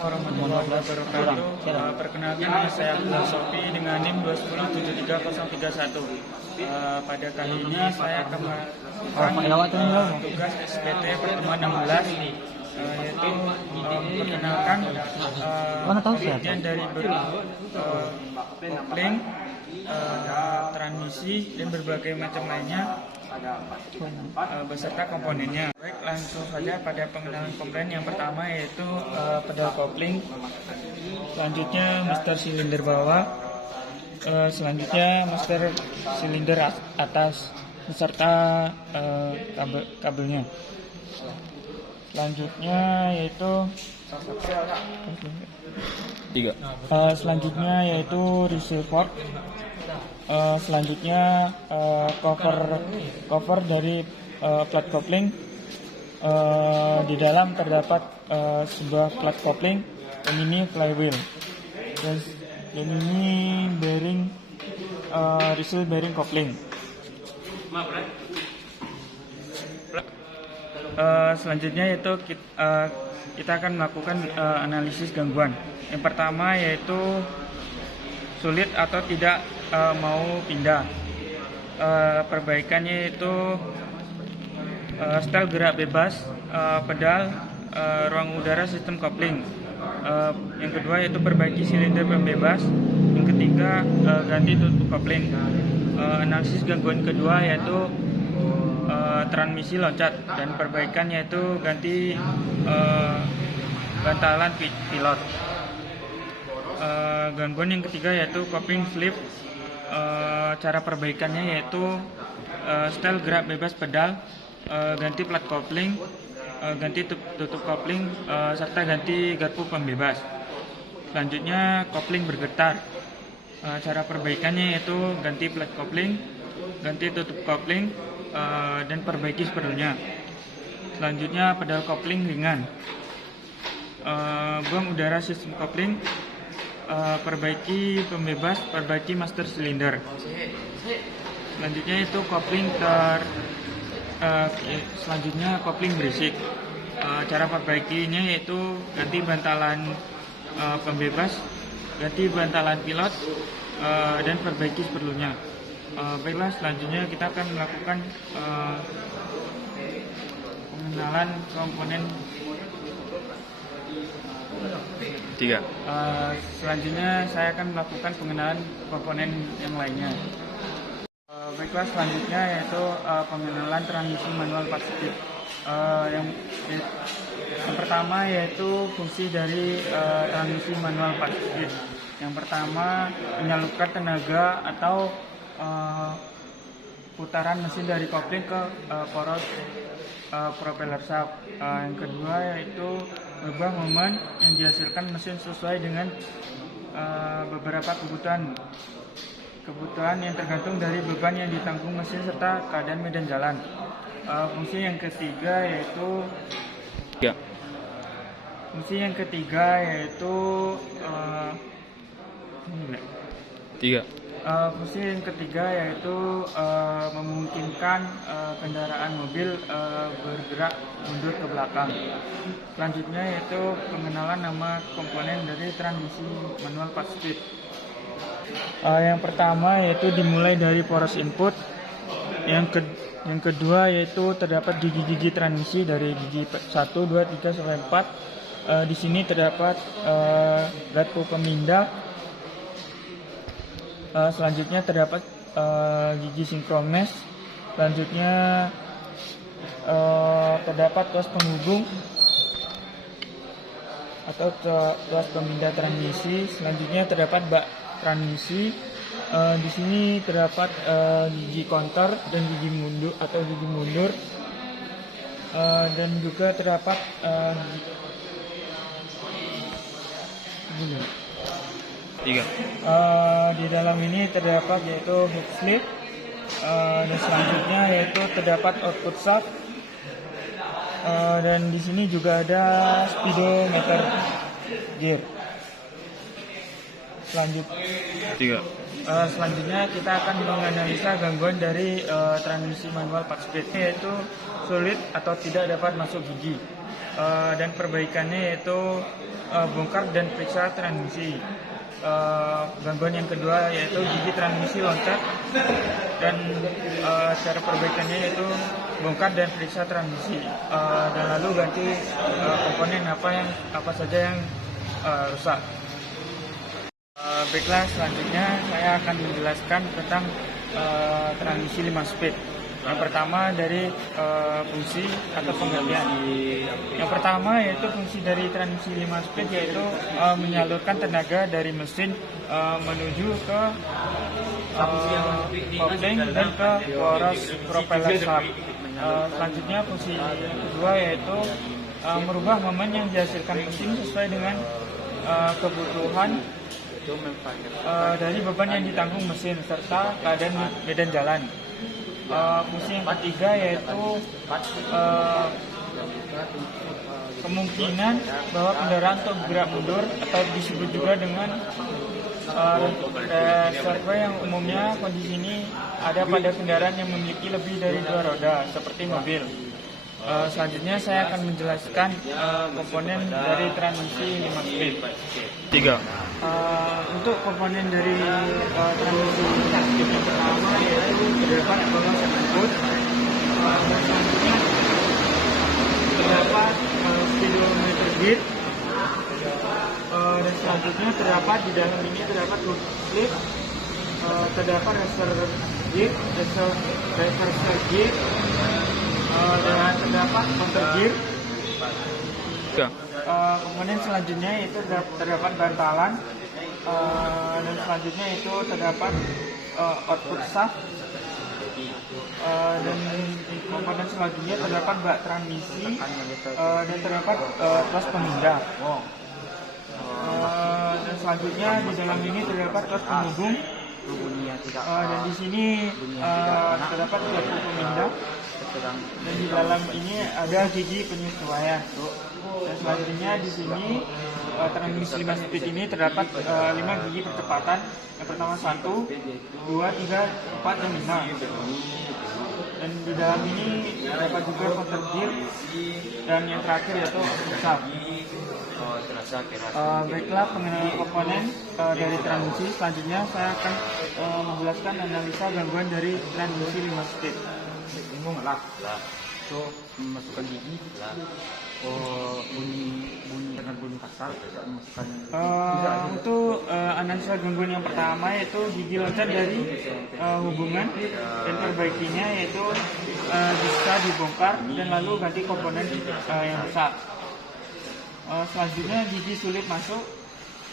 warahmatullahi wabarakatuh. Perkenalkan, nama saya Abdul Sofi dengan NIM 2107331. Pada kali ini saya akan melakukan tugas SPT pertemuan 16, yaitu memperkenalkan pengertian dari kopling, transmisi, dan berbagai macam lainnya beserta komponennya. Baik, langsung saja pada pengenalan komponen. Yang pertama yaitu pedal kopling, selanjutnya master silinder bawah, selanjutnya master silinder atas beserta kabelnya. Selanjutnya yaitu selanjutnya yaitu reservoir. Selanjutnya cover dari plat kopling. Di dalam terdapat sebuah plat kopling, dan ini flywheel, dan ini bearing, result bearing kopling. Selanjutnya yaitu kita akan melakukan analisis gangguan. Yang pertama yaitu sulit atau tidak mau pindah. Perbaikannya yaitu setel gerak bebas, pedal, ruang udara, sistem kopling. Yang kedua yaitu perbaiki silinder pembebas. Yang ketiga ganti tutup kopling. Analisis gangguan kedua yaitu transmisi loncat, dan perbaikan yaitu ganti bantalan pilot. Gangguan yang ketiga yaitu kopling slip. Cara perbaikannya yaitu setel gerak bebas pedal, ganti plat kopling, ganti tutup kopling, serta ganti garpu pembebas. Selanjutnya kopling bergetar. Cara perbaikannya yaitu ganti plat kopling, ganti tutup kopling, dan perbaiki seperlunya. Selanjutnya pedal kopling ringan, buang udara sistem kopling, perbaiki pembebas, perbaiki master silinder. Selanjutnya itu kopling selanjutnya kopling berisik. Cara perbaikinya yaitu ganti bantalan pembebas, ganti bantalan pilot, dan perbaiki seperlunya. Baiklah, selanjutnya kita akan melakukan pengenalan komponen 3. Selanjutnya saya akan melakukan pengenalan komponen yang lainnya. Baiklah, selanjutnya yaitu pengenalan transmisi manual 4 speed. Yang pertama yaitu fungsi dari transmisi manual 4 speed. Yang pertama, menyalurkan tenaga atau putaran mesin dari kopling ke poros propeller shaft. Yang kedua yaitu mengubah momen yang dihasilkan mesin sesuai dengan beberapa kebutuhan yang tergantung dari beban yang ditanggung mesin serta keadaan medan jalan. Fungsi yang ketiga yaitu memungkinkan kendaraan mobil bergerak mundur ke belakang. Selanjutnya yaitu pengenalan nama komponen dari transmisi manual 4 speed. Yang pertama yaitu dimulai dari poros input. Yang kedua yaitu terdapat gigi-gigi transmisi dari gigi 1, 2, 3 sampai 4. Di sini terdapat garpu pemindah. Selanjutnya terdapat gigi sinkronis. Selanjutnya terdapat tuas penghubung atau tuas pemindah transmisi. Selanjutnya terdapat bak transmisi. Di sini terdapat gigi konter dan gigi mundur atau gigi mundur, dan juga terdapat di dalam ini terdapat yaitu hook slip, dan selanjutnya yaitu terdapat output shaft, dan di sini juga ada speedometer gear. Selanjutnya kita akan menganalisa gangguan dari transmisi manual 4 speed, yaitu sulit atau tidak dapat masuk gigi. dan perbaikannya yaitu bongkar dan periksa transmisi. Gangguan yang kedua yaitu gigi transmisi loncat, dan cara perbaikannya yaitu bongkar dan periksa transmisi, dan lalu ganti komponen apa saja yang rusak. Baiklah, selanjutnya saya akan menjelaskan tentang transmisi 5 speed. Yang pertama dari fungsi atau pengertian. Yang pertama yaitu fungsi dari transmisi 5 speed yaitu menyalurkan tenaga dari mesin menuju ke kopling dan ke poros propeller shaft. Selanjutnya fungsi kedua yaitu merubah momen yang dihasilkan mesin sesuai dengan kebutuhan dari beban yang ditanggung mesin serta keadaan medan jalan. Fungsi yang ketiga yaitu kemungkinan bahwa kendaraan untuk bergerak mundur, atau disebut juga dengan reserve, yang umumnya kondisi ini ada pada kendaraan yang memiliki lebih dari 2 roda seperti mobil. Selanjutnya saya akan menjelaskan komponen dari transmisi 5 speed. 3. Untuk komponen dari transmisi 5 speed yang pertama yaitu terdapat balance input, dan selanjutnya terdapat speedometer gear, dan selanjutnya terdapat di dalam ini terdapat hook slip, terdapat reservoir gear, dan terdapat counter gear. Komponen selanjutnya itu terdapat bantalan, dan selanjutnya itu terdapat output shaft, dan komponen selanjutnya terdapat bak transmisi, dan terdapat tuas pemindah. Dan selanjutnya di dalam ini terdapat tuas penghubung, dan di sini terdapat pelaku pemindah, dan di dalam ini ada gigi penyesuaian. Dan selanjutnya di sini transmisi 5 speed ini terdapat 5 gigi percepatan. Yang pertama 1, 2, 3, 4, dan 5. Dan di dalam ini terdapat juga counter gear, dan yang terakhir yaitu shaft. Baiklah, pengenalan komponen dari transmisi. Selanjutnya saya akan menjelaskan analisa gangguan dari transmisi 5 speed. Bingung lah. Itu memasukkan gigi lah. Bunyi kasar, memasukkan. Untuk analisa gangguan yang pertama yaitu gigi loncat dari hubungan, dan perbaikinya yaitu bisa dibongkar dan lalu ganti komponen yang rusak. Selanjutnya gigi sulit masuk,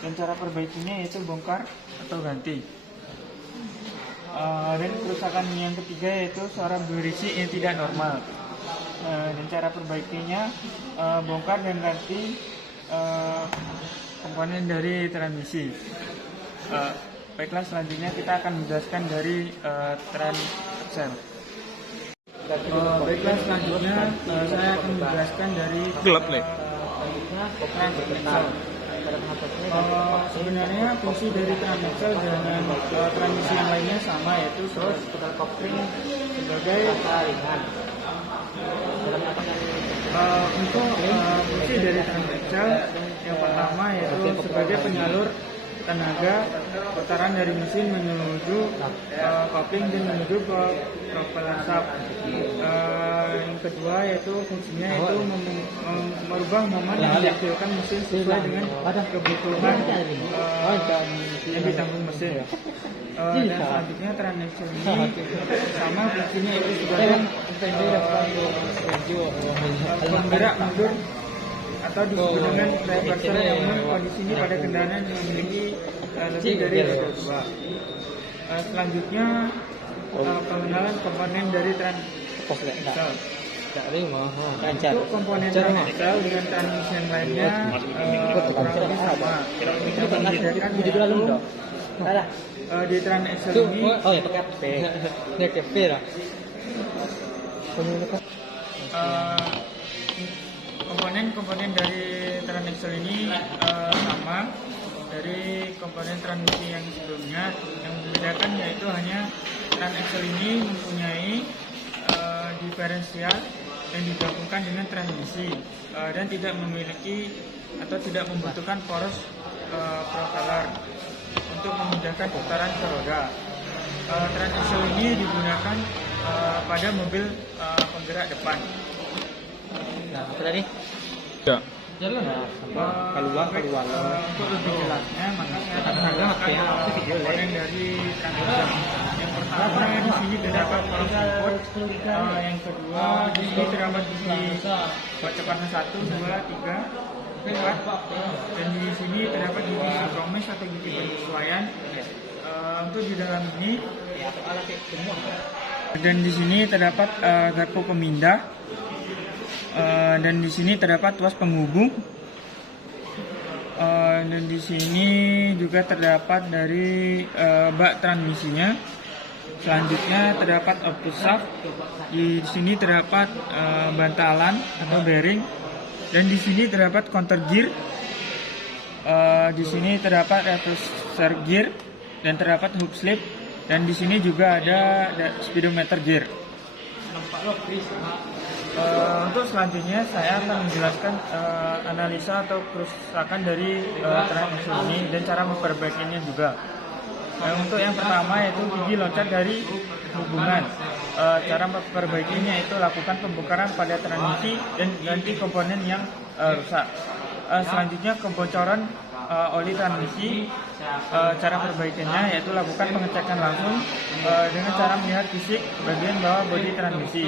dan cara perbaikinya yaitu bongkar atau ganti. Dan kerusakan yang ketiga yaitu suara berisik yang tidak normal. Dan cara perbaikinya bongkar dan ganti komponen dari transmisi. Baiklah, selanjutnya kita akan menjelaskan dari tran axle. Baiklah, selanjutnya saya akan menjelaskan dari Gelap nih. tran axle. Sebenarnya fungsi dari tran axle dengan transmisi yang lainnya sama, yaitu sebagai kopling sebagai untuk fungsi dari tran axle yang pertama yaitu sebagai penyalur tenaga putaran dari mesin menuju kopling dan menuju ke propeller shaft. Yang kedua yaitu fungsinya yaitu merubah momen yang dihasilkan mesin sesuai dengan kebutuhan yang ditanggung mesin. Dan selanjutnya tran axle ini sama fungsinya itu sebagai penggerak mundur atau disebut dengan reverser, yang kondisi ini pada kendaraan yang memiliki lebih dari roda 2. Selanjutnya pengenalan komponen dari tran axle. Untuk komponen tran axle dengan transmisi yang lainnya kurang lebih sama. Yang membedakan yaitu di tran axle ini komponen dari tran axle ini sama dari komponen transmisi yang sebelumnya. Yang membedakan yaitu hanya tran axle ini mempunyai diferensial yang digabungkan dengan transmisi dan tidak memiliki atau tidak membutuhkan poros propeller untuk memudahkan putaran ke roda. Transmisi ini digunakan pada mobil penggerak depan. Nah, apa tadi? Ya. Jalan. Keluar. Untuk lebih jelasnya, maka saya akan menjelaskan komponen dari transmisi. Yang pertama di sini terdapat poros input, yang kedua di sini terdapat gigi kecepatan 1, 2, 3, 4, dan di sini terdapat gigi kompromis atau gigi penyesuaian. Untuk di dalam ini, dan di sini terdapat garpu pemindah, dan di sini terdapat tuas penghubung, dan di sini juga terdapat dari bak transmisinya. Selanjutnya terdapat output shaft. Di sini terdapat bantalan atau bearing, dan di sini terdapat counter gear. Di sini terdapat reverser gear dan terdapat hook slip, dan di sini juga ada speedometer gear. Untuk selanjutnya saya akan menjelaskan analisa atau kerusakan dari transmisi ini dan cara memperbaikinya juga. Untuk yang pertama yaitu gigi loncat dari hubungan. Cara memperbaikinya itu lakukan pembongkaran pada transmisi dan ganti komponen yang rusak. Selanjutnya kebocoran oli transmisi. Cara perbaikannya yaitu lakukan pengecekan langsung dengan cara melihat fisik bagian bawah bodi transmisi.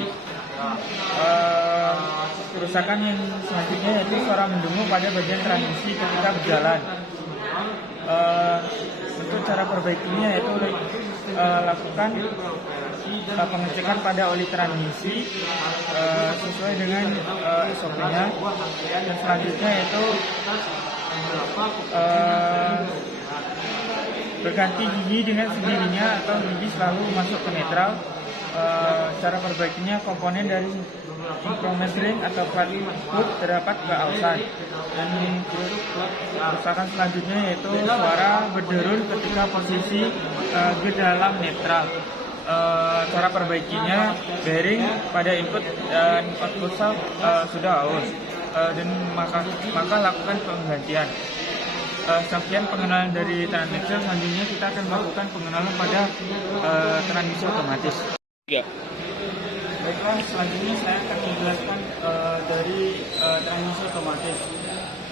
Kerusakan yang selanjutnya yaitu suara mendengung pada bagian transmisi ketika berjalan. Untuk cara perbaikinya yaitu lakukan pengecekan pada oli transmisi sesuai dengan SOP-nya, dan selanjutnya yaitu berganti gigi dengan sendirinya atau gigi selalu masuk ke netral. Cara perbaikinya komponen dari improvement ring atau flat hood terdapat keausan, dan kerusakan selanjutnya yaitu suara berderun ketika posisi ke dalam netral. Cara perbaikinya bearing pada input dan output shaft sudah aus, dan maka lakukan penggantian. Sekian pengenalan dari transmisi. Selanjutnya kita akan melakukan pengenalan pada transmisi otomatis. Ya. Baiklah, selanjutnya saya akan menjelaskan dari transmisi otomatis.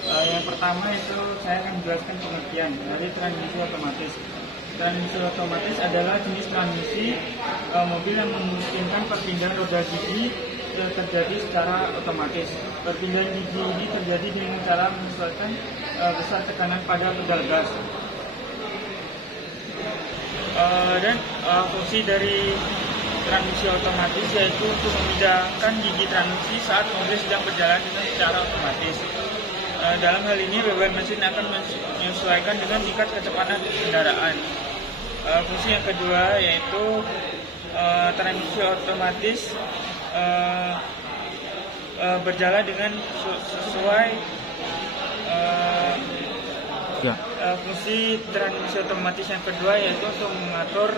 Yang pertama itu saya akan menjelaskan pengertian dari transmisi otomatis. Transmisi otomatis adalah jenis transmisi mobil yang memungkinkan perpindahan roda gigi terjadi secara otomatis. Perpindahan gigi ini terjadi dengan cara menyesuaikan besar tekanan pada pedal gas. Dan fungsi dari transmisi otomatis yaitu untuk memindahkan gigi transmisi saat mobil sedang berjalan dengan secara otomatis. Dalam hal ini beban mesin akan menyesuaikan dengan tingkat kecepatan kendaraan. Fungsi yang kedua yaitu transmisi otomatis berjalan dengan sesuai fungsi transmisi otomatis yang kedua yaitu untuk mengatur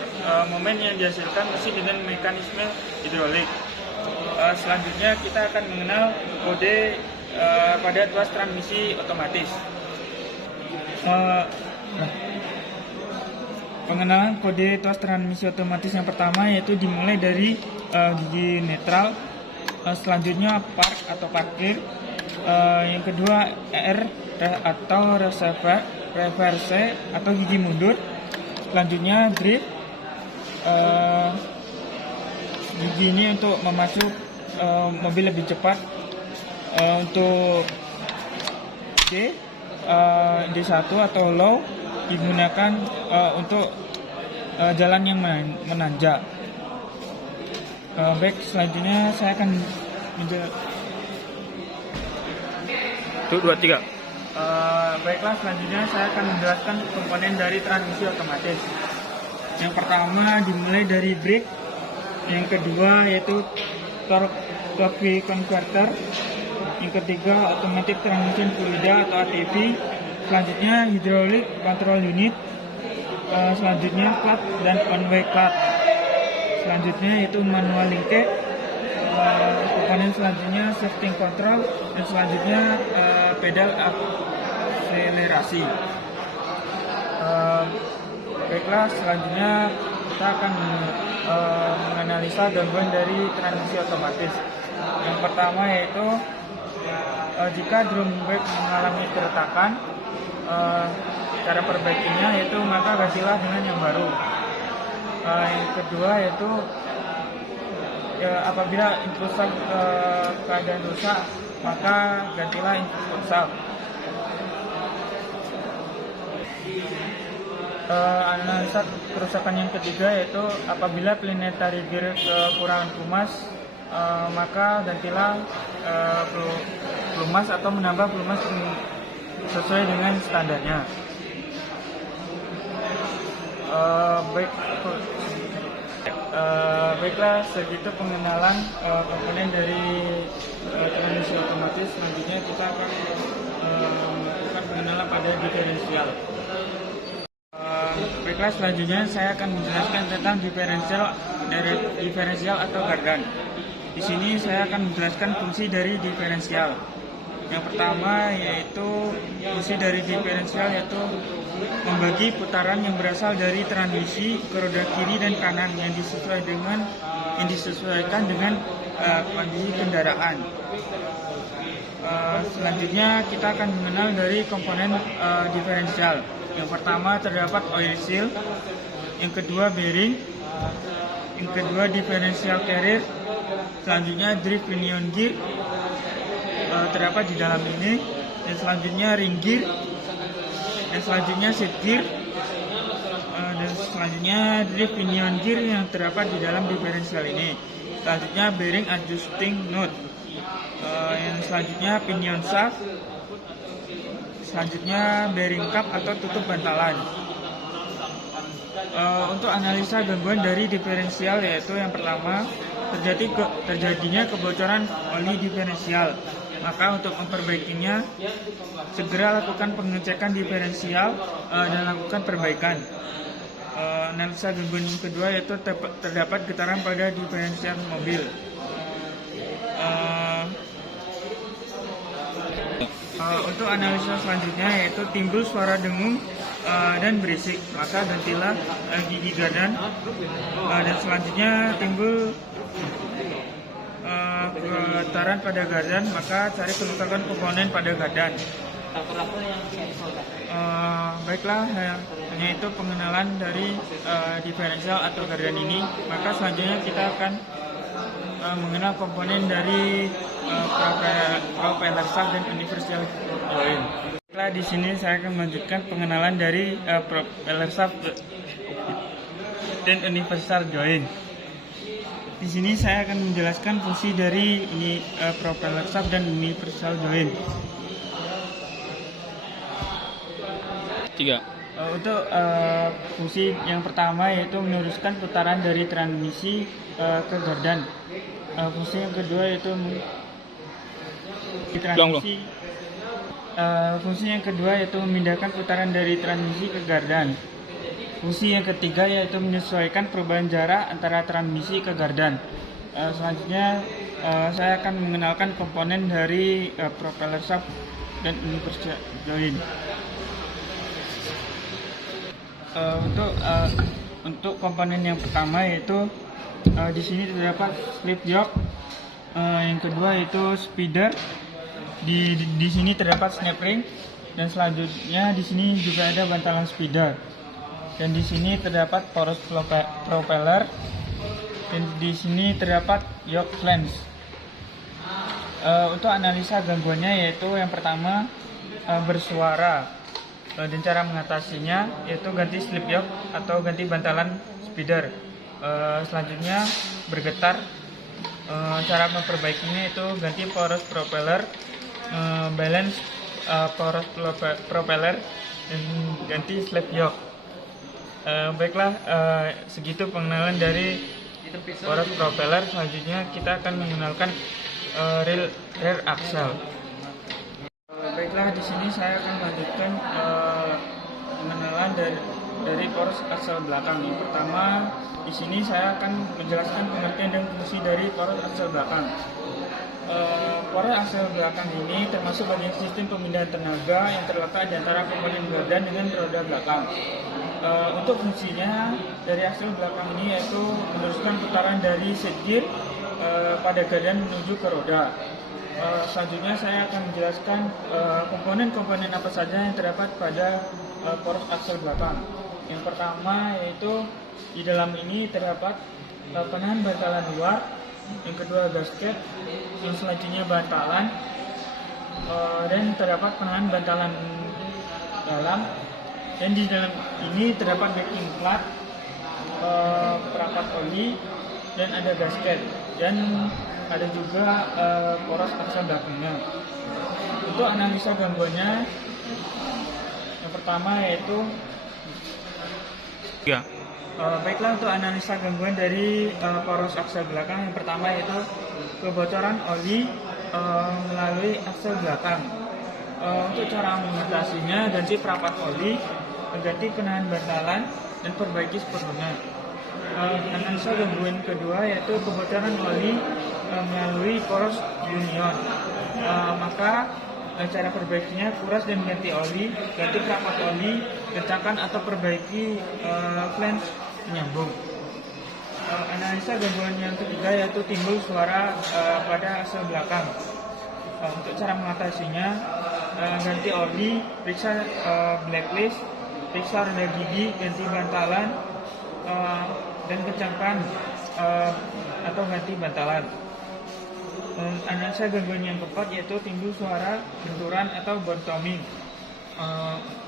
momen yang dihasilkan mesin dengan mekanisme hidrolik. Selanjutnya kita akan mengenal kode pada tuas transmisi otomatis. Pengenalan kode tuas transmisi otomatis yang pertama yaitu dimulai dari gigi netral, selanjutnya park atau parkir, yang kedua R atau reverse atau gigi mundur, selanjutnya grip. Gigi ini untuk memacu mobil lebih cepat. Untuk D1 atau low digunakan untuk jalan yang menanjak. Baik, selanjutnya saya akan Tuh 2 3. Baiklah, selanjutnya saya akan menjelaskan komponen dari transmisi otomatis. Yang pertama dimulai dari brake, yang kedua yaitu torque converter, yang ketiga automatic transmission fluida atau ATV, selanjutnya hydraulic control unit, selanjutnya clutch dan one way clutch, selanjutnya yaitu manual linkage. komponen selanjutnya shifting control, dan selanjutnya pedal akselerasi. Baiklah, selanjutnya kita akan menganalisa gangguan dari transmisi otomatis. Yang pertama yaitu jika drum brake mengalami keretakan, cara perbaikinya yaitu maka gantilah dengan yang baru. Yang kedua yaitu apabila input shock keadaan rusak, maka gantilah input shock. Analisa kerusakan yang ketiga yaitu apabila planetary gear kekurangan pelumas, maka gantilah pelumas atau menambah pelumas sesuai dengan standarnya. Baiklah, segitu pengenalan komponen dari transmisi otomatis. Selanjutnya kita akan melakukan pengenalan pada diferensial. Baiklah, selanjutnya saya akan menjelaskan tentang diferensial atau gardan. Di sini saya akan menjelaskan fungsi dari diferensial. Yang pertama yaitu fungsi dari diferensial yaitu membagi putaran yang berasal dari transmisi ke roda kiri dan kanan yang disesuaikan dengan kondisi kendaraan. Selanjutnya kita akan mengenal dari komponen diferensial. Yang pertama terdapat oil seal, yang kedua bearing, yang kedua differential carrier, selanjutnya drive pinion gear terdapat di dalam ini, dan selanjutnya ring gear, dan selanjutnya seat gear, dan selanjutnya drive pinion gear yang terdapat di dalam diferensial ini. Selanjutnya bearing adjusting nut, yang selanjutnya pinion shaft, selanjutnya bearing cup atau tutup bantalan. Untuk analisa gangguan dari diferensial yaitu yang pertama terjadinya kebocoran oli diferensial. Maka untuk memperbaikinya segera lakukan pengecekan diferensial dan lakukan perbaikan. Analisa gangguan yang kedua yaitu terdapat getaran pada diferensial mobil. Untuk analisa selanjutnya yaitu timbul suara dengung dan berisik, maka gantilah gigi gardan. Dan selanjutnya timbul getaran pada gardan, maka cari kerusakan komponen pada gardan. Baiklah, hanya itu pengenalan dari diferensial atau gardan ini. Maka selanjutnya kita akan mengenal komponen dari propeller shaft dan universal joint. Baiklah, di sini saya akan melanjutkan pengenalan dari propeller shaft dan universal joint. Di sini saya akan menjelaskan fungsi dari propeller shaft dan universal joint. Untuk fungsi yang pertama yaitu meneruskan putaran dari transmisi ke gardan. Fungsi yang kedua yaitu fungsi yang kedua yaitu memindahkan putaran dari transmisi ke gardan. Fungsi yang ketiga yaitu menyesuaikan perubahan jarak antara transmisi ke gardan. Selanjutnya saya akan mengenalkan komponen dari propeller shaft dan universal joint. Untuk komponen yang pertama yaitu di sini terdapat slip yoke, yang kedua yaitu speeder, di sini terdapat snap ring, dan selanjutnya di sini juga ada bantalan speeder, dan di sini terdapat poros propeller, dan di sini terdapat yoke flange. Untuk analisa gangguannya yaitu yang pertama bersuara, dan cara mengatasinya yaitu ganti slip yoke atau ganti bantalan speeder. Selanjutnya bergetar, cara memperbaikinya itu ganti poros propeller, balance poros propeller, dan ganti slip yoke. Baiklah, segitu pengenalan dari poros propeller. Selanjutnya kita akan mengenalkan rear axle. Baiklah, di sini saya akan lanjutkan pengenalan dari poros aksel belakang. Yang pertama, di sini saya akan menjelaskan pengertian dan fungsi dari poros aksel belakang. Poros aksel belakang ini termasuk bagian sistem pemindahan tenaga yang terletak di antara komponen badan dengan roda belakang. Untuk fungsinya dari aksel belakang ini yaitu meneruskan putaran dari seat gear pada gardan menuju ke roda. Selanjutnya saya akan menjelaskan komponen-komponen apa saja yang terdapat pada poros aksel belakang. Yang pertama yaitu di dalam ini terdapat penahan bantalan luar, yang kedua gasket, yang selanjutnya bantalan, dan terdapat penahan bantalan dalam. Dan di dalam ini terdapat backing plat, perapat oli, dan ada gasket, dan ada juga poros aksel belakangnya. Untuk analisa gangguannya, yang pertama yaitu baiklah, untuk analisa gangguan dari poros aksel belakang, yang pertama yaitu kebocoran oli melalui aksel belakang. Untuk cara mengatasinya, ganti perapat oli, ganti penahan bantalan, dan perbaiki sepenuhnya. Analisa gangguan kedua yaitu kebocoran oli melalui poros union. Maka cara perbaikinya kuras dan ganti oli, ganti perapat oli, kencangkan atau perbaiki flange penyambung. Analisa gangguan yang ketiga yaitu timbul suara pada aksel belakang. Untuk cara mengatasinya, ganti oli, periksa blacklist, periksa roda gigi, ganti bantalan, dan kencangkan atau ganti bantalan. Analisa gangguan yang keempat yaitu timbul suara benturan atau bottoming.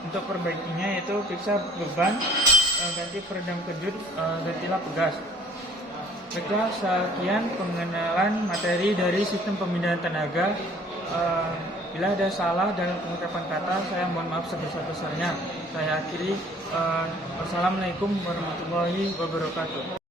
Untuk perbaikinya yaitu periksa beban, ganti peredam kejut, gantilah pegas. Baiklah, sekian pengenalan materi dari sistem pemindahan tenaga. Bila ada salah dalam pengucapan kata, saya mohon maaf sebesar-besarnya. Saya akhiri. Wassalamualaikum warahmatullahi wabarakatuh.